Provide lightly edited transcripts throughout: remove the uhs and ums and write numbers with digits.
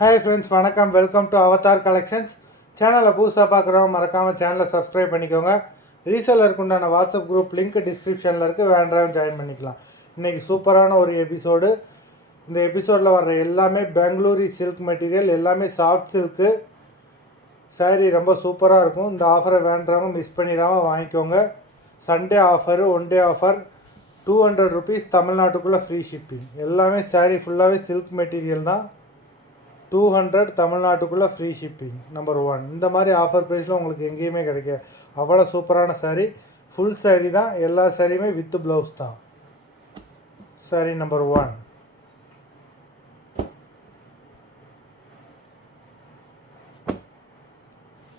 Hi friends, வணக்கம். Welcome to Avatar collections. சேனலை புதுசாக பார்க்குறவங்க மறக்காமல் சேனலை சப்ஸ்கிரைப் பண்ணிக்கோங்க. ரீசேலருக்கு உண்டான வாட்ஸ்அப் குரூப் லிங்க் டிஸ்கிரிப்ஷனில் இருக்குது, வேண்டாம் ஜாயின் பண்ணிக்கலாம். இன்றைக்கி சூப்பரான ஒரு எபிசோடு. இந்த எபிசோடில் வர்ற எல்லாமே பெங்களூரி சில்க் மெட்டீரியல், எல்லாமே சாஃப்ட் சில்க்கு சாரீ, ரொம்ப சூப்பராக இருக்கும். இந்த ஆஃபரை வேண்டாமல் மிஸ் பண்ணிடாமல் வாங்கிக்கோங்க. Sunday offer, one day offer, 200 rupees, தமிழ்நாட்டுக்குள்ளே ஃப்ரீ ஷிப்பிங். எல்லாமே சாரீ ஃபுல்லாகவே சில்க் மெட்டீரியல் தான். 200 தமிழ்நாட்டுக்குள்ளே ஃப்ரீ ஷிப்பிங். நம்பர் 1. இந்த மாதிரி ஆஃபர் ப்ரைஸில் உங்களுக்கு எங்கேயுமே கிடைக்காது. அவ்வளோ சூப்பரான சாரீ. ஃபுல் சாரீ தான், எல்லா சாரியுமே வித் ப்ளவுஸ் தான். சாரீ நம்பர் 1.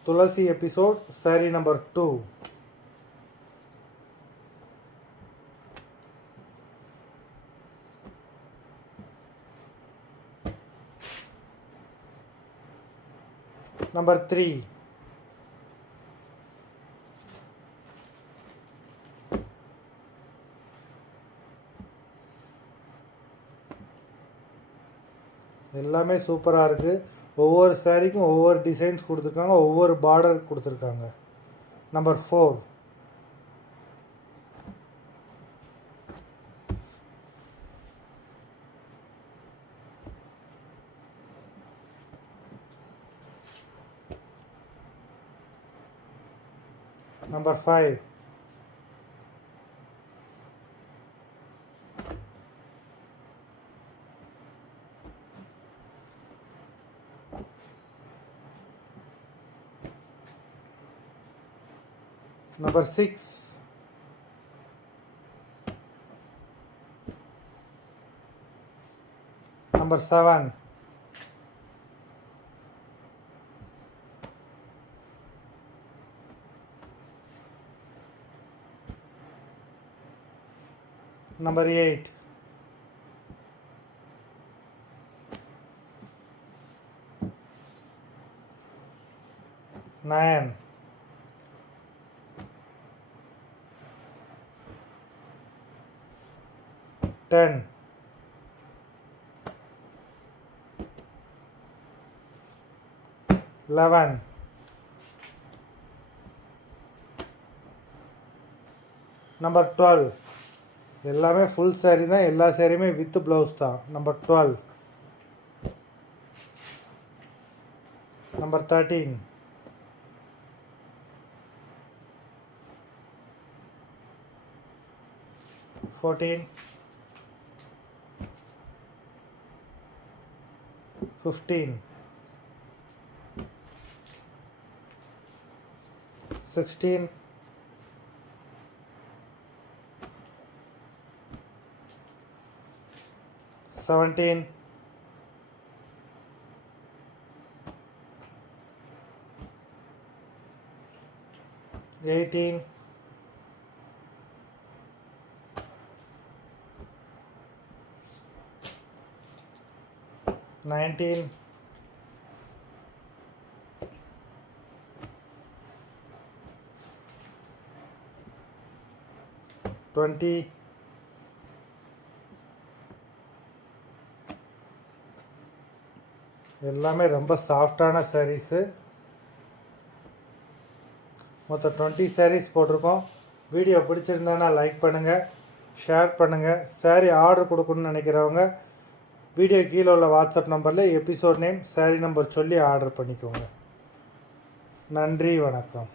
துளசி எபிசோட். சாரீ நம்பர் 2. Number 3. எல்லாமே சூப்பராக இருக்குது. ஒவ்வொரு சாரீக்கும் ஒவ்வொரு டிசைன்ஸ் கொடுத்துருக்காங்க, ஒவ்வொரு பார்டர் கொடுத்துருக்காங்க. நம்பர் 4. Number 5. Number 6. Number 7. Number 8. Nine. Ten. 11. Number 12. எல்லாமே ஃபுல் சாரீ தான், எல்லா சாரியுமே வித் ப்ளவுஸ் தான். நம்பர் 12. நம்பர் 13. Fourteen. 15. 16. 17. 18. 19. 20. எல்லாமே ரொம்ப சாஃப்டான சாரீஸு. மொத்தம் 20 சாரீஸ் போட்டிருக்கோம். வீடியோ பிடிச்சிருந்தானா லைக் பண்ணுங்கள், ஷேர் பண்ணுங்கள். சாரீ ஆர்டர் கொடுக்கணுன்னு நினைக்கிறவங்க வீடியோ கீழே உள்ள வாட்ஸ்அப் நம்பரில் எபிசோட் நேம், சாரீ நம்பர் சொல்லி ஆர்டர் பண்ணிக்கோங்க. நன்றி, வணக்கம்.